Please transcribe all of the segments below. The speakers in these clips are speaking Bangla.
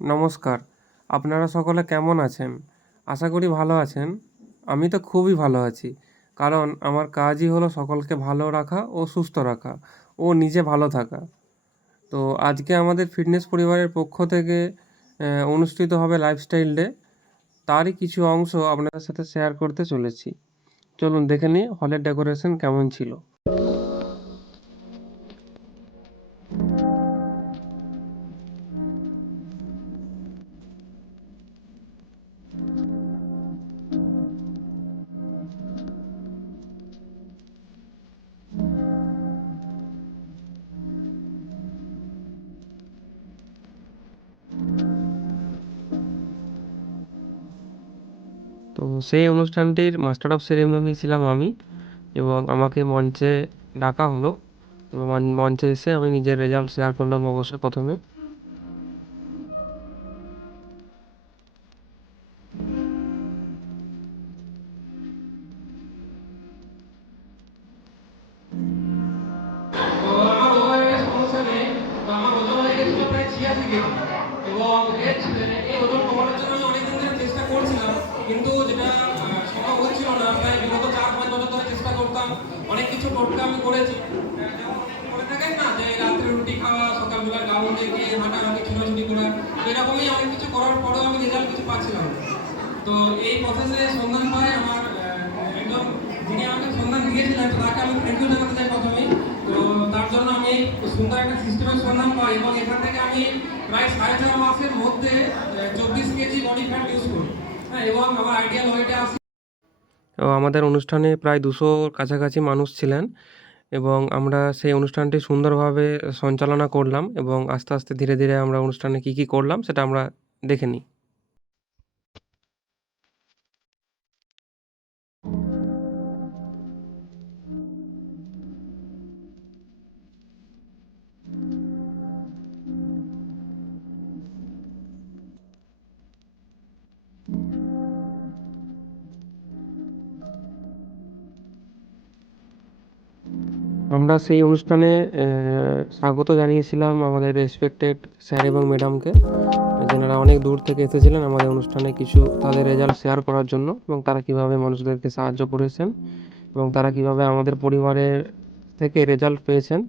নমস্কার। আপনারা সকলে কেমন আছেন? আশা করি ভালো আছেন। আমি তো খুবই ভালো আছি। কারণ আমার কাজই হলো সকলকে ভালো রাখা ও সুস্থ রাখা ও নিজে ভালো থাকা। তো আজকে আমাদের ফিটনেস পরিবারের পক্ষ থেকে অনুষ্ঠিত হবে লাইফস্টাইল ডে। তারই কিছু অংশ আপনাদের সাথে শেয়ার করতে চলেছি। চলুন দেখে নিই হলের ডেকোরেশন কেমন ছিল। তো সেই অনুষ্ঠানটির মাস্টার অফ সেরেমনি ছিলাম আমি এবং আমাকে মঞ্চে ডাকা হলো এবং মঞ্চে এসে আমি নিজের রেজাল্ট শেয়ার করলাম অবশ্যই প্রথমে। তো আমার ওজন একটা সমস্যা নেই। তো আমার ওজন হয়ে গেছিল প্রায় 86 কেজি। এবং এই ওজন কমানোর জন্য আমি অনেকদিন ধরে চেষ্টা করছিলাম, কিন্তু যেটা সম্ভব হচ্ছিল না। প্রায় বিগত 4-5 বছর ধরে চেষ্টা করতাম, অনেক কিছু টোটকা আমি করেছি। যেমন অনেকে করে থাকেন না, যে রাত্রে রুটি খাওয়া, সকালবেলা গ্রাউন্ডে গিয়ে হাঁটাহাঁটি ছোটাছুটি করা, এরকমই অনেক কিছু করার পরেও আমি রেজাল্ট কিছু পাচ্ছিলাম না। তো এই প্রসেসে সন্ধান পাই আমার একদম, যিনি আমাকে সন্ধান দিয়েছিলেন, তো তাকে আমি থ্যাংক ইউ জানাতে চাই প্রথমেই। তো তার জন্য আমি এই সুন্দর একটা সিস্টেমের সন্ধান পাই এবং এখান থেকে আমি প্রায় 4.5 মাসের মধ্যে 24 কেজি বডি ফ্যাট ইউজ করি। হ্যাঁ, এবং আমার আইডিয়াল ওয়েটে আসি। তো আমাদের অনুষ্ঠানে প্রায় 200 কাছাকাছি মানুষ ছিলেন এবং আমরা সেই অনুষ্ঠানটি সুন্দরভাবে সঞ্চালনা করলাম এবং আস্তে আস্তে ধীরে ধীরে আমরা অনুষ্ঠানে কী কী করলাম সেটা আমরা দেখে নিই। আমরা সেই অনুষ্ঠানে স্বাগত জানিয়েছিলাম আমাদের রেসপেক্টেড স্যার এবং ম্যাডামকে, যেনারা অনেক দূর থেকে এসেছিলেন আমাদের অনুষ্ঠানে কিছু তাদের রেজাল্ট শেয়ার করার জন্য এবং তারা কীভাবে মানুষদেরকে সাহায্য করেছেন এবং তারা কীভাবে আমাদের পরিবারের থেকে রেজাল্ট পেয়েছেন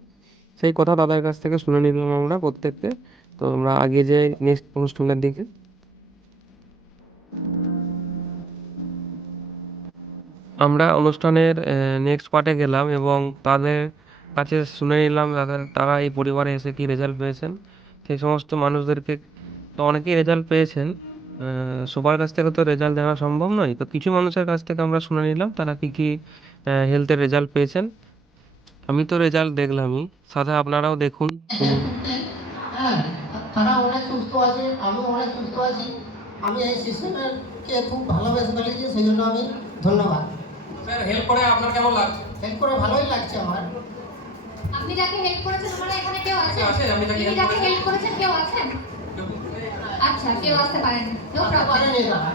সেই কথা তাদের কাছ থেকে শুনে নিলাম আমরা প্রত্যেককে। তো আমরা আগে যাই নেক্সট অনুষ্ঠানের দিকে। আমরা অনুষ্ঠানের নেক্সট পার্টে গেলাম এবং তাদের কাছে শুনে নিলাম তারা এই পরিবারে এসে কী রেজাল্ট পেয়েছেন। সেই সমস্ত মানুষদেরকে, তো অনেকেই রেজাল্ট পেয়েছেন, সবার কাছ থেকে তো রেজাল্ট দেওয়া সম্ভব নয়। তো কিছু মানুষের কাছ থেকে আমরা শুনে নিলাম তারা কী কী হেলথের রেজাল্ট পেয়েছেন। আমি তো রেজাল্ট দেখলামই, সাথে আপনারাও দেখুন, শুনুন। হ্যাঁ, তারা অনেক সুস্থ আছে, আমিও অনেক সুস্থ আছি। আমি এই সিস্টেমকে খুব ভালোবেসে ফেলেছি, সেই জন্য আমি ধন্যবাদ। স্যার, হেল্প করে আপনার কেমন লাগছে? হেল্প করে ভালোই লাগছে আমার। আপনি যাকে হেল্প করেছেন ওনারা এখানে কেউ আছেন? আছে, আমি যাকে আপনি help যাকে করেছি। হেল্প করেছেন কেউ আছেন? আচ্ছা, কেউ আসতে পারেন। নো আসতে প্রবলেম। পারেনি তারা।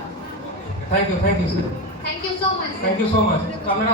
Thank you sir. Thank you so much. Thank you so much. তো আপনারা